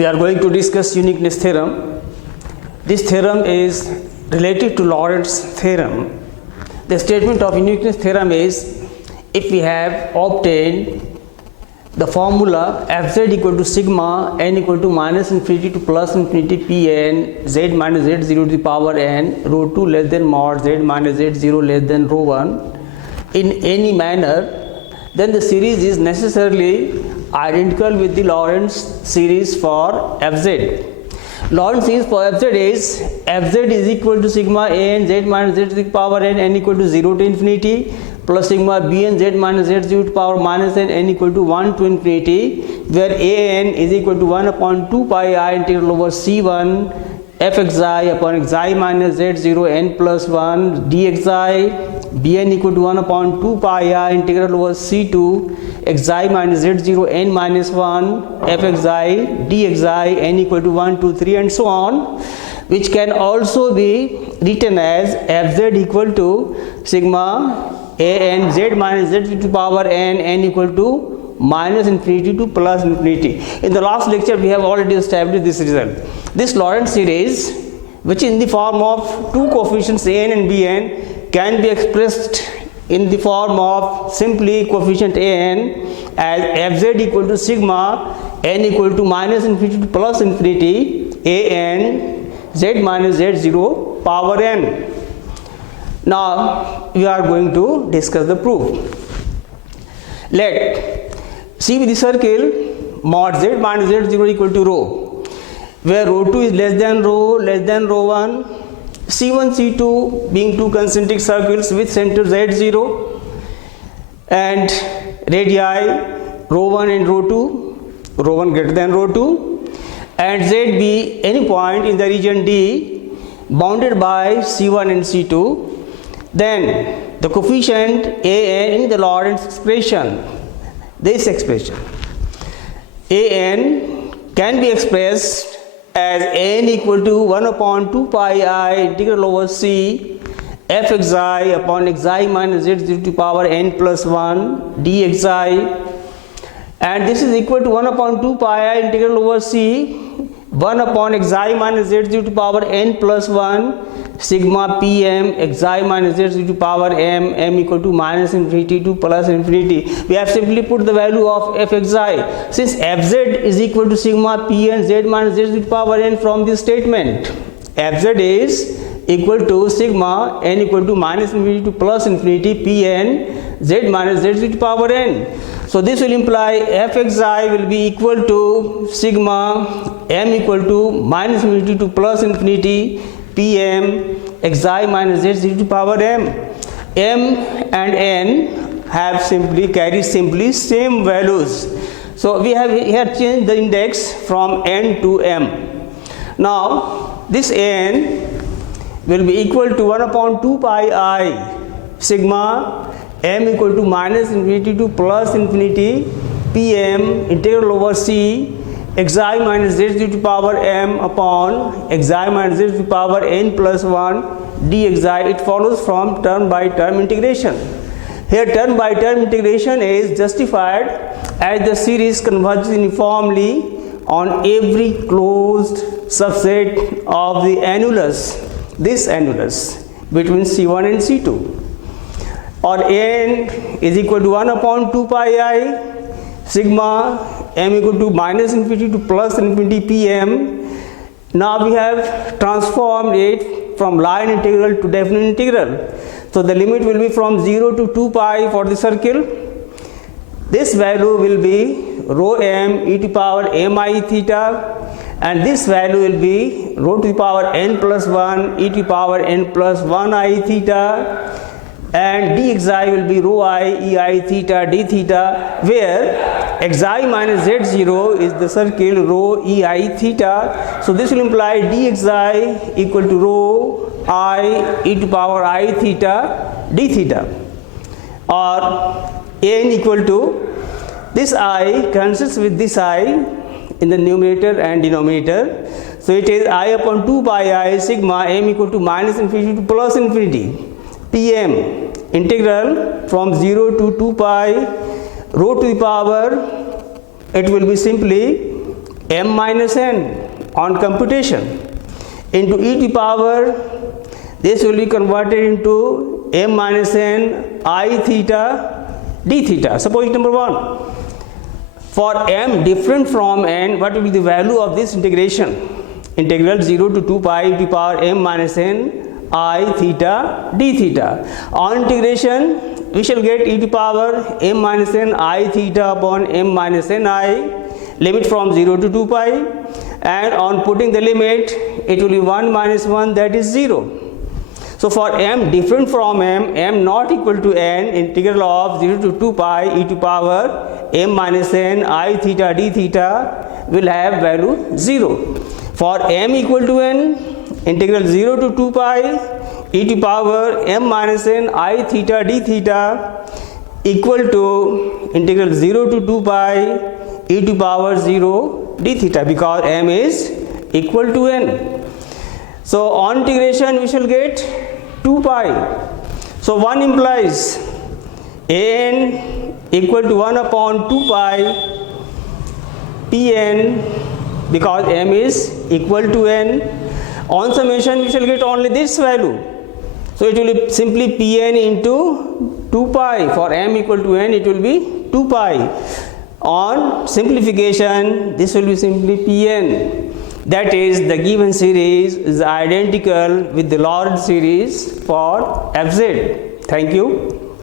we are going to discuss uniqueness theorem. This theorem is related to Lorentz theorem. The statement of uniqueness theorem is, if we have obtained the formula fz equal to sigma n equal to minus infinity to plus infinity pn z minus z0 to the power n rho 2 less than mod z minus z0 less than rho 1 in any manner, then the series is necessarily identical with the Lorentz series for fz. Lorentz series for fz is fz is equal to sigma a n z minus z to the power n equal to 0 to infinity plus sigma b n z minus z 0 to power minus n equal to 1 to infinity, where a n is equal to 1 upon 2 pi I integral over c1 fxi upon xi minus z0 n plus 1 dxi, bn equal to 1 upon 2 pi I integral over c2 xi minus z0 n minus 1 fxi dxi n equal to 1, 2, 3 and so on, which can also be written as fz equal to sigma a n z minus z to the power n equal to minus infinity to plus infinity. In the last lecture we have already established this result. This Lorentz series, which is in the form of two coefficients a n and b n, can be expressed in the form of simply coefficient a n as fz equal to sigma n equal to minus infinity to plus infinity a n z minus z0 power n. Now we are going to discuss the proof. Let see with the circle mod z minus z0 equal to rho, where rho 2 is less than rho 1, c1 c2 being two concentric circles with center z0 and radii rho 1 and rho 2, rho 1 greater than rho 2, and z be any point in the region D bounded by c1 and c2, then the coefficient a n in the Lorentz expression, this expression a n can be expressed as n equal to 1 upon 2 pi I integral over c fxi upon xi minus z to the power n plus 1 dxi, and this is equal to 1 upon 2 pi I integral over c 1 upon xi minus z to the power n plus 1 sigma pm xi minus z to the power m equal to minus infinity to plus infinity. We have simply put the value of fxi, since fz is equal to sigma pn z minus z to the power n from this statement. Fz is equal to sigma n equal to minus infinity to plus infinity pn z minus z to the power n. So this will imply fxi will be equal to sigma m equal to minus infinity to plus infinity pm xi minus z to the power m. M and n have carry simply same values. So we have here changed the index from n to m. Now this n will be equal to 1 upon 2 pi I sigma m equal to minus infinity to plus infinity pm integral over c xi minus z to the power m upon xi minus z to the power n plus 1 dxi. It follows from term by term integration. Here term by term integration is justified as the series converges uniformly on every closed subset of the annulus, this annulus between c1 and c2, or n is equal to 1 upon 2 pi I sigma m equal to minus infinity to plus infinity pm. Now we have transformed it from line integral to definite integral. So the limit will be from 0 to 2 pi for the circle. This value will be rho m e to the power mi theta, and this value will be rho to the power n plus 1 e to the power n plus 1 I theta, and dxi will be rho I ei theta d theta, where xi minus z0 is the circle rho ei theta. So this will imply dxi equal to rho I e to the power I theta d theta, or n equal to this I cancels with this I in the numerator and denominator. So it is I upon 2 pi I sigma m equal to minus infinity to plus infinity pm integral from 0 to 2 pi rho to the power, it will be simply m minus n on computation into e to power, this will be converted into m minus n I theta d theta. Suppose number 1, for m different from n, what will be the value of this integration? Integral 0 to 2 pi e to power m minus n I theta d theta. On integration, we shall get e to power m minus n I theta upon m minus n I, limit from 0 to 2 pi, and on putting the limit, it will be 1 minus 1, that is 0. So for m different from m not equal to n, integral of 0 to 2 pi e to power m minus n I theta d theta will have value 0. For m equal to n, integral 0 to 2 pi e to power m minus n I theta d theta equal to integral 0 to 2 pi e to power 0 d theta, because m is equal to n. So on integration we shall get 2 pi. So 1 implies an equal to 1 upon 2 pi pn, because m is equal to n. On summation we shall get only this value, so it will be simply pn into 2 pi. For m equal to n, it will be 2 pi. On simplification, this will be simply pn. That is, the given series is identical with the Lorentz series for fz. Thank you.